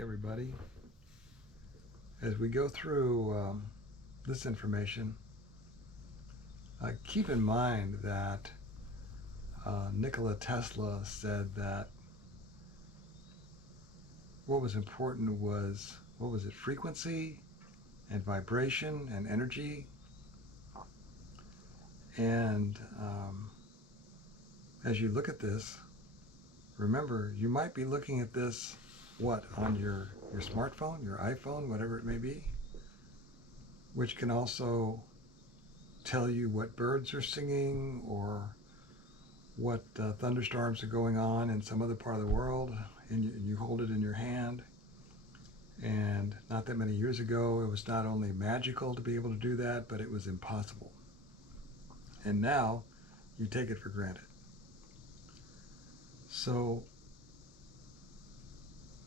everybody. As we go through this information, keep in mind that Nikola Tesla said that what was important was, what was it, frequency and vibration and energy. And as you look at this, remember, you might be looking at this, on your smartphone, your iPhone, whatever it may be, which can also tell you what birds are singing or what thunderstorms are going on in some other part of the world, and you hold it in your hand. And not that many years ago, it was not only magical to be able to do that, but it was impossible. And now you take it for granted. So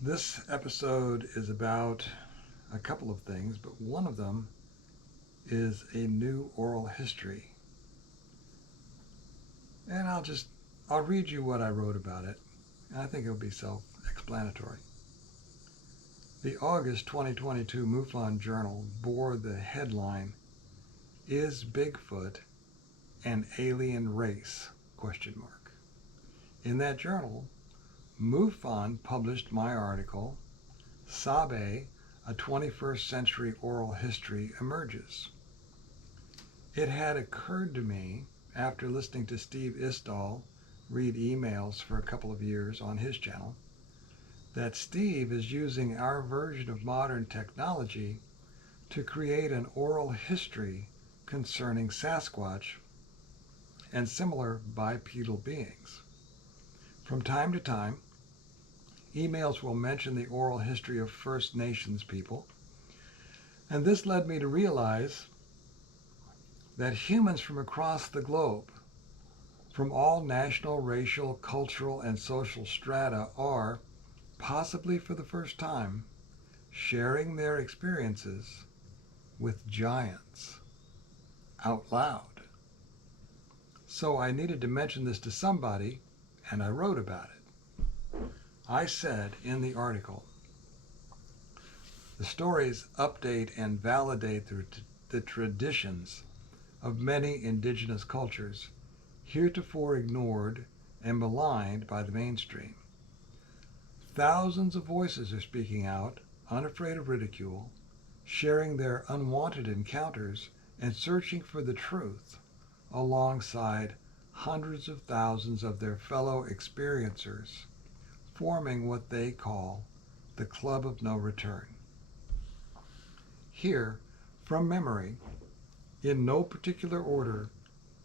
this episode is about a couple of things, but one of them is a new oral history. And I'll read you what I wrote about it. And I think it'll be self-explanatory. The August 2022 MUFON Journal bore the headline, "Is Bigfoot an Alien Race?" In that journal, MUFON published my article, Sabe, a 21st Century Oral History Emerges. It had occurred to me, after listening to Steve Istall read emails for a couple of years on his channel, that Steve is using our version of modern technology to create an oral history concerning Sasquatch and similar bipedal beings. From time to time, emails will mention the oral history of First Nations people, and this led me to realize that humans from across the globe, from all national, racial, cultural, and social strata, are, possibly for the first time, sharing their experiences with giants out loud. So I needed to mention this to somebody, and I wrote about it. I said in the article, the stories update and validate the traditions of many indigenous cultures heretofore ignored and maligned by the mainstream. Thousands of voices are speaking out, unafraid of ridicule, sharing their unwanted encounters and searching for the truth, alongside hundreds of thousands of their fellow experiencers, forming what they call the Club of No Return. Here, from memory, in no particular order,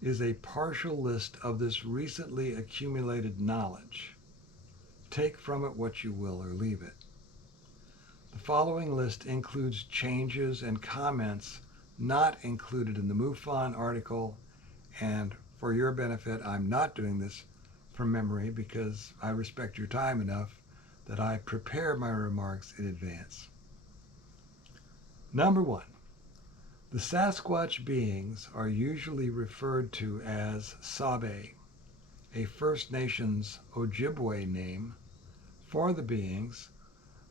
is a partial list of this recently accumulated knowledge. Take from it what you will or leave it. The following list includes changes and comments not included in the MUFON article, and for your benefit, I'm not doing this from memory because I respect your time enough that I prepare my remarks in advance. Number 1. The Sasquatch beings are usually referred to as Sabe, a First Nations Ojibwe name for the beings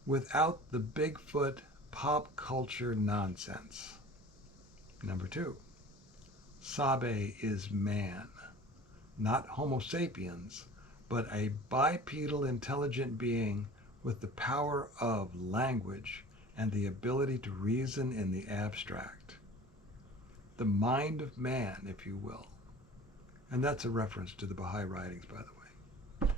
without the Bigfoot pop culture nonsense. Number 2. Sabe is man, not Homo sapiens, but a bipedal intelligent being with the power of language and the ability to reason in the abstract. The mind of man, if you will. And that's a reference to the Baha'i writings, by the way.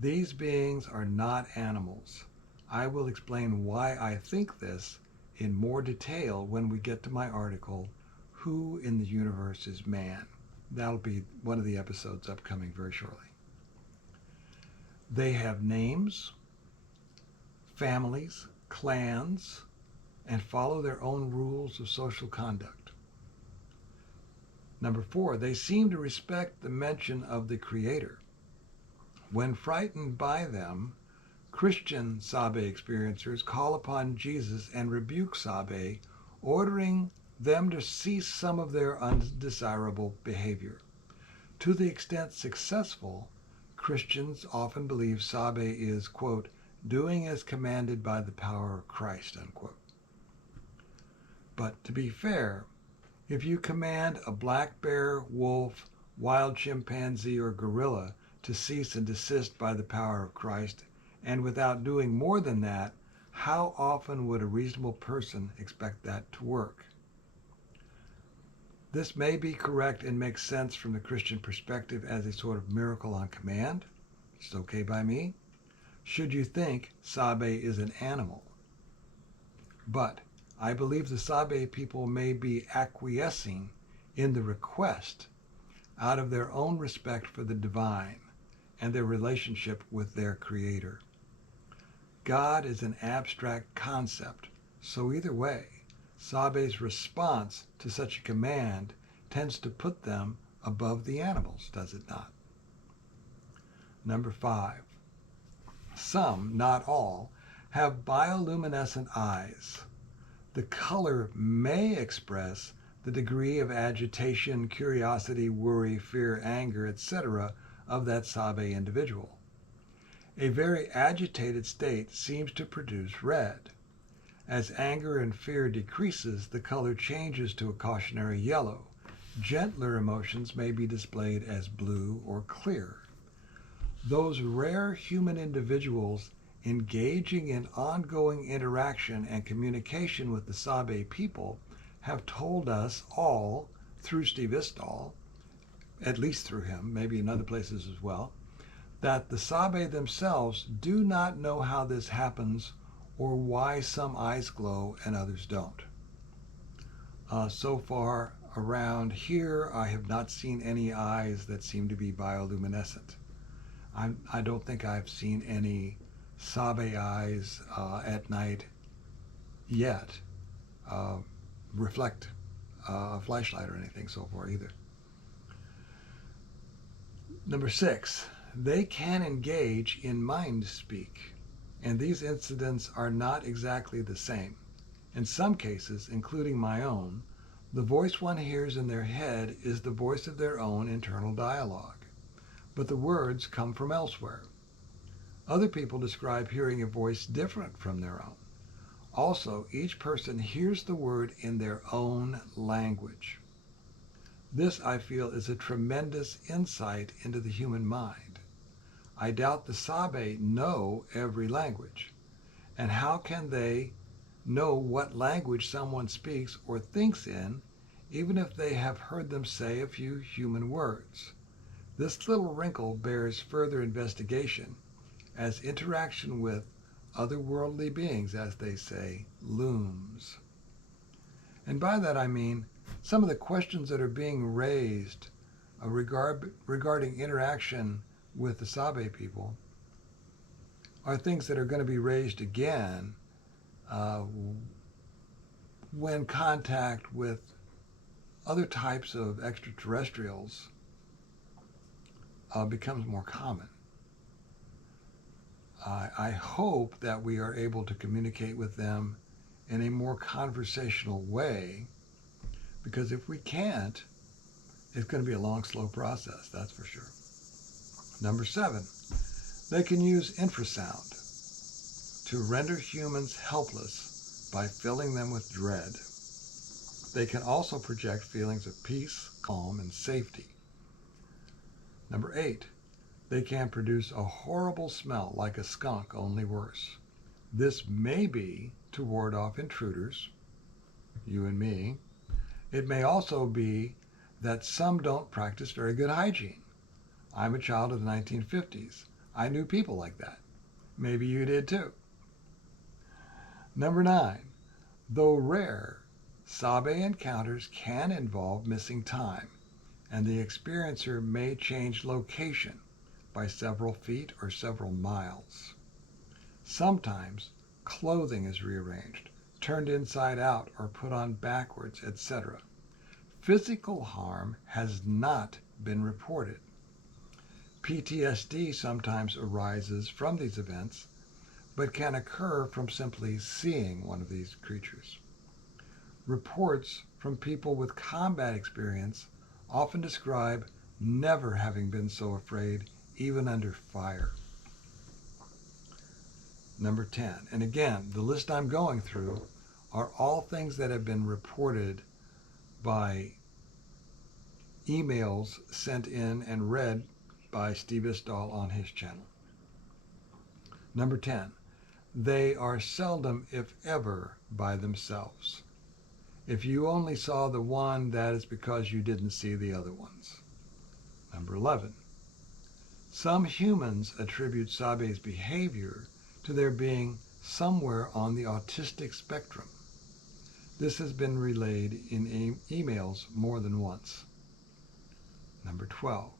These beings are not animals. I will explain why I think this in more detail when we get to my article, Who in the Universe is Man? That'll be one of the episodes upcoming very shortly. They have names, families, clans, and follow their own rules of social conduct. Number 4, they seem to respect the mention of the Creator. When frightened by them, Christian Sabe experiencers call upon Jesus and rebuke Sabe, ordering them to cease some of their undesirable behavior. To the extent successful, Christians often believe Sabe is, quote, doing as commanded by the power of Christ, unquote. But to be fair, if you command a black bear, wolf, wild chimpanzee, or gorilla to cease and desist by the power of Christ, and without doing more than that, how often would a reasonable person expect that to work? This may be correct and makes sense from the Christian perspective as a sort of miracle on command. It's okay by me. Should you think Sabe is an animal? But I believe the Sabe people may be acquiescing in the request out of their own respect for the divine and their relationship with their Creator. God is an abstract concept, so either way, Sabe's response to such a command tends to put them above the animals, does it not? Number 5. Some, not all, have bioluminescent eyes. The color may express the degree of agitation, curiosity, worry, fear, anger, etc. of that Sabe individual. A very agitated state seems to produce red. As anger and fear decreases, the color changes to a cautionary yellow. Gentler emotions may be displayed as blue or clear. Those rare human individuals engaging in ongoing interaction and communication with the Sabe people have told us all, through Steve Istall, at least through him, maybe in other places as well, that the Sabe themselves do not know how this happens or why some eyes glow and others don't. So far around here, I have not seen any eyes that seem to be bioluminescent. I don't think I've seen any Sabe eyes at night yet reflect a flashlight or anything so far either. Number 6, they can engage in mind speak, and these incidents are not exactly the same. In some cases, including my own, the voice one hears in their head is the voice of their own internal dialogue, but the words come from elsewhere. Other people describe hearing a voice different from their own. Also, each person hears the word in their own language. This, I feel, is a tremendous insight into the human mind. I doubt the Sabe know every language. And how can they know what language someone speaks or thinks in, even if they have heard them say a few human words? This little wrinkle bears further investigation, as interaction with otherworldly beings, as they say, looms. And by that I mean some of the questions that are being raised regarding interaction with the Sabe people are things that are going to be raised again when contact with other types of extraterrestrials becomes more common. I hope that we are able to communicate with them in a more conversational way, because if we can't, it's going to be a long, slow process, that's for sure. Number 7, they can use infrasound to render humans helpless by filling them with dread. They can also project feelings of peace, calm, and safety. Number 8, they can produce a horrible smell like a skunk, only worse. This may be to ward off intruders, you and me. It may also be that some don't practice very good hygiene. I'm a child of the 1950s. I knew people like that. Maybe you did too. Number 9, though rare, Sabe encounters can involve missing time, and the experiencer may change location by several feet or several miles. Sometimes clothing is rearranged, turned inside out, or put on backwards, etc. Physical harm has not been reported. PTSD sometimes arises from these events, but can occur from simply seeing one of these creatures. Reports from people with combat experience often describe never having been so afraid, even under fire. Number 10. And again, the list I'm going through are all things that have been reported by emails sent in and read by Steve Istall on his channel. Number 10. They are seldom, if ever, by themselves. If you only saw the one, that is because you didn't see the other ones. Number 11. Some humans attribute Sabe's behavior to their being somewhere on the autistic spectrum. This has been relayed in emails more than once. Number 12.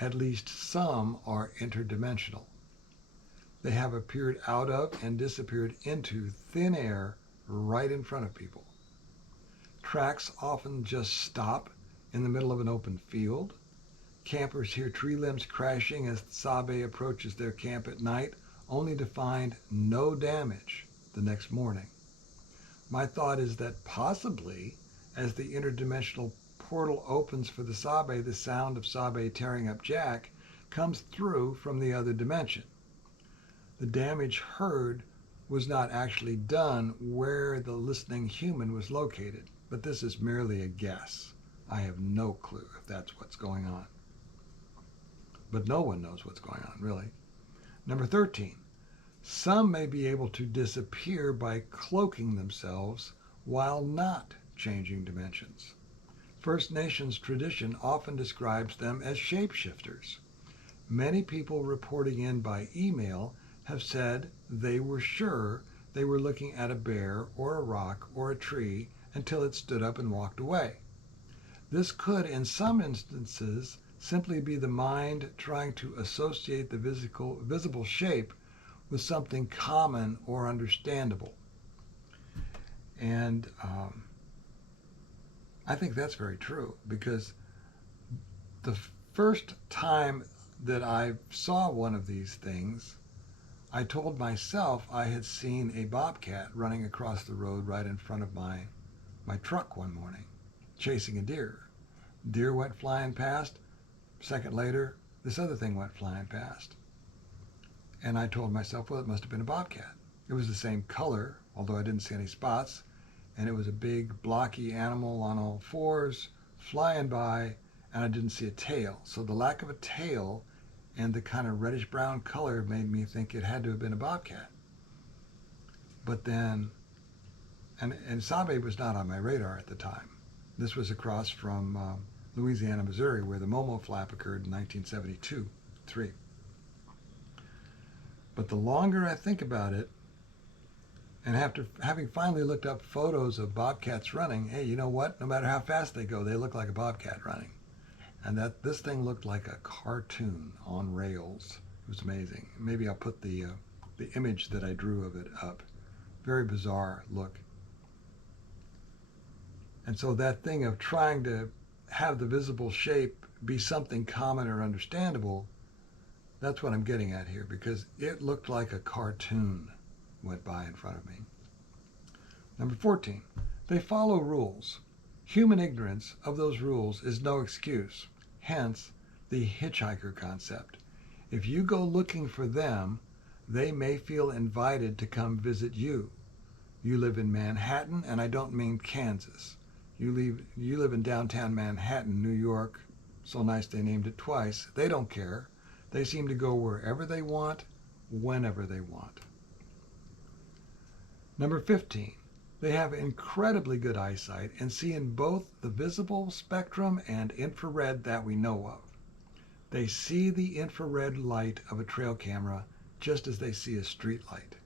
At least some are interdimensional. They have appeared out of and disappeared into thin air right in front of people. Tracks often just stop in the middle of an open field. Campers hear tree limbs crashing as Sabe approaches their camp at night, only to find no damage the next morning. My thought is that possibly, as the interdimensional portal opens for the Sabe, the sound of Sabe tearing up Jack comes through from the other dimension. The damage heard was not actually done where the listening human was located, but this is merely a guess. I have no clue if that's what's going on. But no one knows what's going on, really. Number 13. Some may be able to disappear by cloaking themselves while not changing dimensions. First Nations tradition often describes them as shapeshifters. Many people reporting in by email have said they were sure they were looking at a bear or a rock or a tree until it stood up and walked away. This could, in some instances, simply be the mind trying to associate the visible shape with something common or understandable. And I think that's very true, because the first time that I saw one of these things, I told myself I had seen a bobcat running across the road right in front of my truck one morning, chasing a deer. Deer went flying past. A second later, this other thing went flying past. And I told myself, well, it must have been a bobcat. It was the same color, although I didn't see any spots, and it was a big, blocky animal on all fours, flying by, and I didn't see a tail. So the lack of a tail and the kind of reddish-brown color made me think it had to have been a bobcat. But then, and Sabe was not on my radar at the time. This was across from Louisiana, Missouri, where the Momo flap occurred in 1972-3. But the longer I think about it, and after having finally looked up photos of bobcats running, hey, you know what? No matter how fast they go, they look like a bobcat running. And that this thing looked like a cartoon on rails. It was amazing. Maybe I'll put the image that I drew of it up. Very bizarre look. And so that thing of trying to have the visible shape be something common or understandable, that's what I'm getting at here, because it looked like a cartoon went by in front of me. Number 14, they follow rules. Human ignorance of those rules is no excuse. Hence, the hitchhiker concept. If you go looking for them, they may feel invited to come visit you. You live in Manhattan, and I don't mean Kansas. You live in downtown Manhattan, New York. So nice they named it twice. They don't care. They seem to go wherever they want, whenever they want. Number 15, they have incredibly good eyesight and see in both the visible spectrum and infrared that we know of. They see the infrared light of a trail camera just as they see a street light.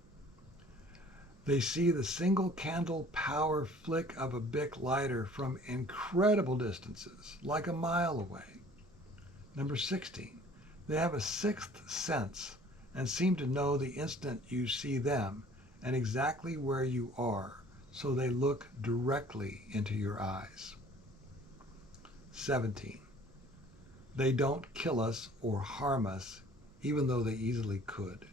They see the single candle power flick of a Bic lighter from incredible distances, like a mile away. Number 16, they have a sixth sense and seem to know the instant you see them and exactly where you are, so they look directly into your eyes. 17, they don't kill us or harm us, even though they easily could.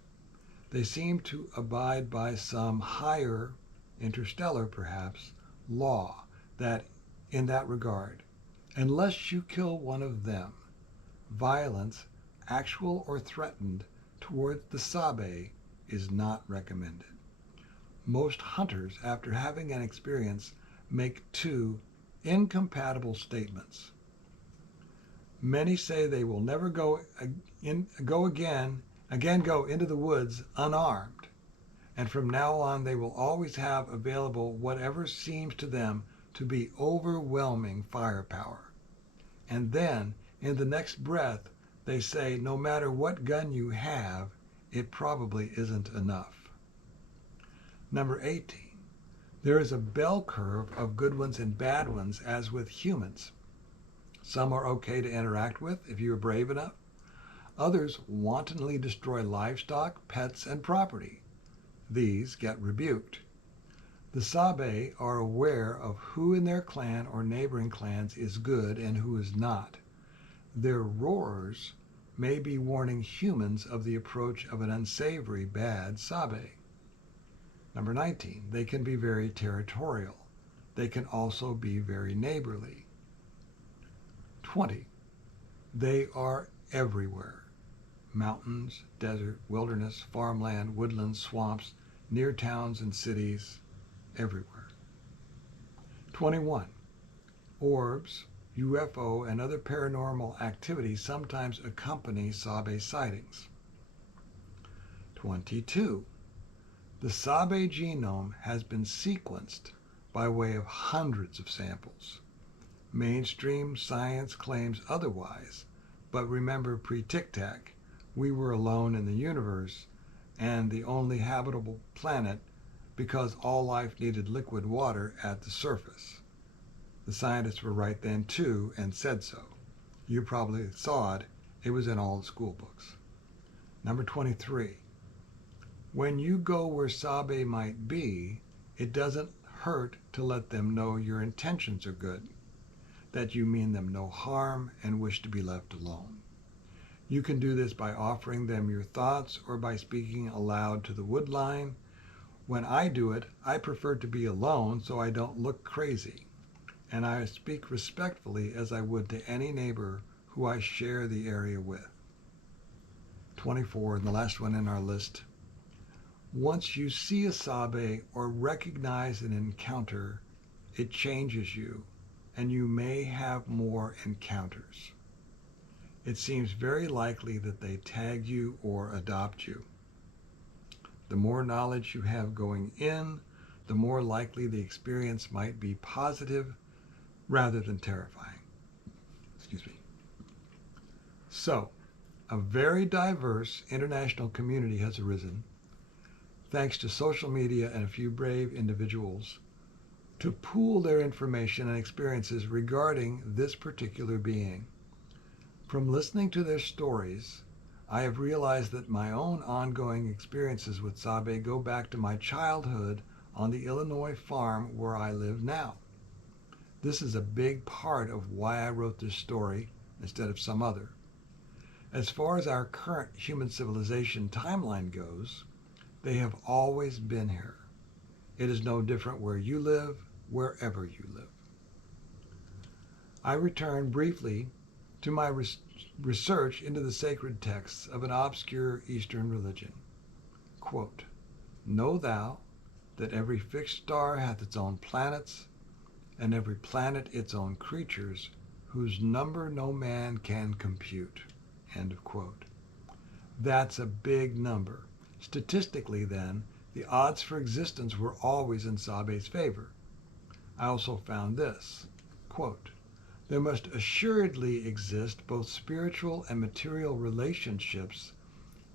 They seem to abide by some higher, interstellar perhaps, law that, in that regard, unless you kill one of them, violence, actual or threatened, toward the Sabe is not recommended. Most hunters, after having an experience, make two incompatible statements. Many say they will never go again into the woods unarmed, and from now on they will always have available whatever seems to them to be overwhelming firepower. And then, in the next breath, they say no matter what gun you have, it probably isn't enough. Number 18. There is a bell curve of good ones and bad ones as with humans. Some are okay to interact with if you are brave enough. Others wantonly destroy livestock, pets, and property. These get rebuked. The Sabe are aware of who in their clan or neighboring clans is good and who is not. Their roars may be warning humans of the approach of an unsavory bad Sabe. Number 19, they can be very territorial. They can also be very neighborly. 20, they are everywhere. Mountains, desert, wilderness, farmland, woodlands, swamps, near towns and cities, everywhere. 21, orbs, UFO, and other paranormal activities sometimes accompany Sabe sightings. 22, the Sabe genome has been sequenced by way of hundreds of samples. Mainstream science claims otherwise, but remember pre-Tic Tac, we were alone in the universe and the only habitable planet because all life needed liquid water at the surface. The scientists were right then too and said so. You probably saw it. It was in all the school books. Number 23. When you go where Sabe might be, it doesn't hurt to let them know your intentions are good, that you mean them no harm and wish to be left alone. You can do this by offering them your thoughts or by speaking aloud to the woodline. When I do it, I prefer to be alone so I don't look crazy, and I speak respectfully as I would to any neighbor who I share the area with. 24, and the last one in our list. Once you see a Sabe or recognize an encounter, it changes you, and you may have more encounters. It seems very likely that they tag you or adopt you. The more knowledge you have going in, the more likely the experience might be positive rather than terrifying. Excuse me. So, a very diverse international community has arisen, thanks to social media and a few brave individuals, to pool their information and experiences regarding this particular being. From listening to their stories, I have realized that my own ongoing experiences with Sabe go back to my childhood on the Illinois farm where I live now. This is a big part of why I wrote this story instead of some other. As far as our current human civilization timeline goes, they have always been here. It is no different where you live, wherever you live. I return briefly to my research into the sacred texts of an obscure Eastern religion. Quote, "Know thou that every fixed star hath its own planets, and every planet its own creatures, whose number no man can compute." End of quote. That's a big number. Statistically, then, the odds for existence were always in Sabe's favor. I also found this, quote, "There must assuredly exist both spiritual and material relationships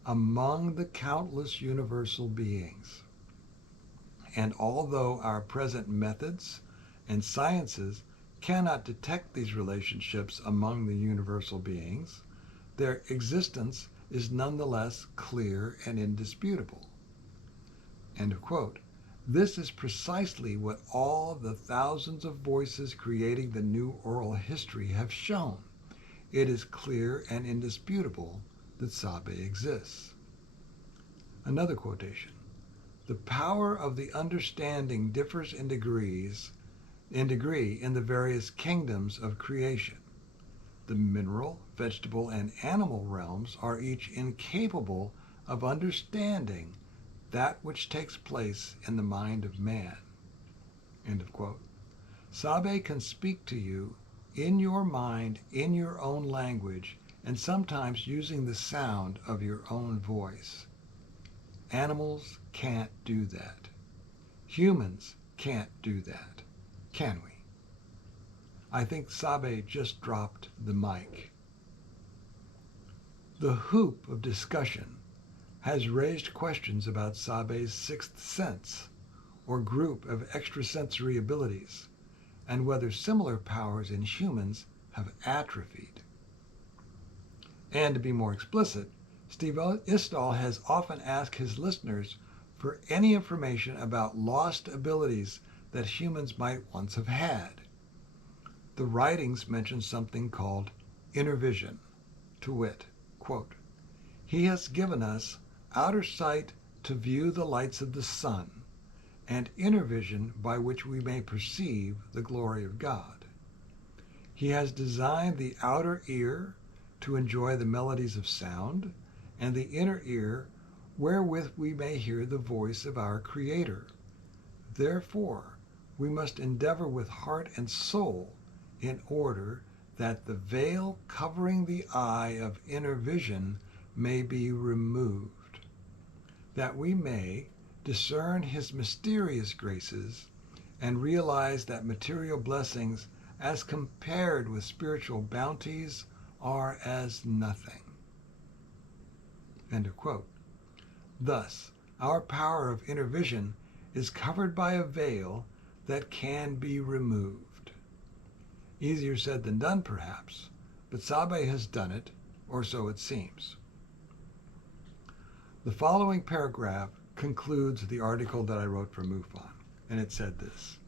among the countless universal beings. And although our present methods and sciences cannot detect these relationships among the universal beings, their existence is nonetheless clear and indisputable." End of quote. This is precisely what all the thousands of voices creating the new oral history have shown. It is clear and indisputable that Sabe exists. Another quotation. "The power of the understanding differs in degree in the various kingdoms of creation. The mineral, vegetable, and animal realms are each incapable of understanding that which takes place in the mind of man. End of quote. Sabe can speak to you in your mind, in your own language, and sometimes using the sound of your own voice. Animals can't do that. Humans can't do that, can we? I think Sabe just dropped the mic. The hoop of discussion has raised questions about Sabe's sixth sense, or group of extrasensory abilities, and whether similar powers in humans have atrophied. And to be more explicit, Steve Istall has often asked his listeners for any information about lost abilities that humans might once have had. The writings mention something called inner vision, to wit, quote, "He has given us outer sight to view the lights of the sun, and inner vision by which we may perceive the glory of God. He has designed the outer ear to enjoy the melodies of sound, and the inner ear wherewith we may hear the voice of our Creator. Therefore, we must endeavor with heart and soul in order that the veil covering the eye of inner vision may be removed, that we may discern his mysterious graces and realize that material blessings as compared with spiritual bounties are as nothing." End of quote. Thus, our power of inner vision is covered by a veil that can be removed. Easier said than done, perhaps, but Sabe has done it, or so it seems. The following paragraph concludes the article that I wrote for MUFON, and it said this: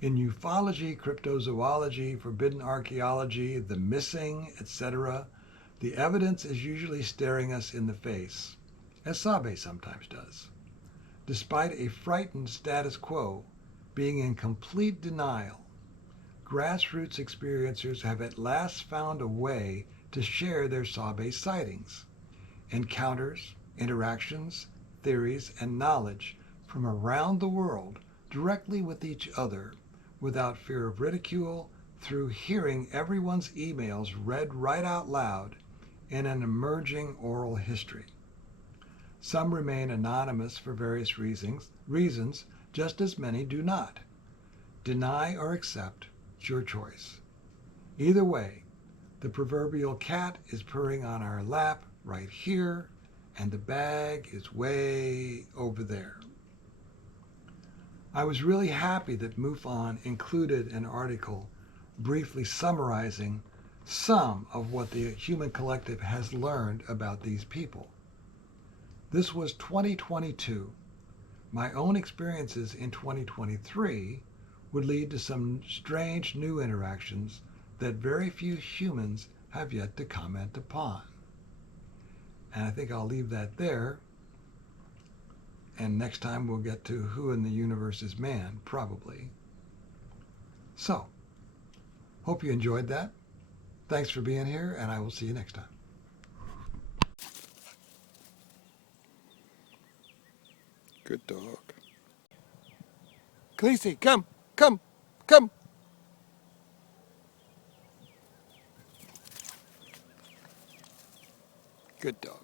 "In ufology, cryptozoology, forbidden archaeology, the missing, etc., the evidence is usually staring us in the face, as Sabe sometimes does. Despite a frightened status quo being in complete denial, grassroots experiencers have at last found a way to share their Sabe sightings, encounters, interactions, theories, and knowledge from around the world directly with each other without fear of ridicule, through hearing everyone's emails read right out loud in an emerging oral history. Some remain anonymous for various reasons, just as many do not. Deny or accept, it's your choice. Either way, the proverbial cat is purring on our lap right here, and the bag is way over there." I was really happy that MUFON included an article briefly summarizing some of what the human collective has learned about these people. This was 2022. My own experiences in 2023 would lead to some strange new interactions that very few humans have yet to comment upon. And I think I'll leave that there. And next time we'll get to who in the universe is man, probably. So, hope you enjoyed that. Thanks for being here, and I will see you next time. Good dog. Khaleesi, come, come, come. Good dog.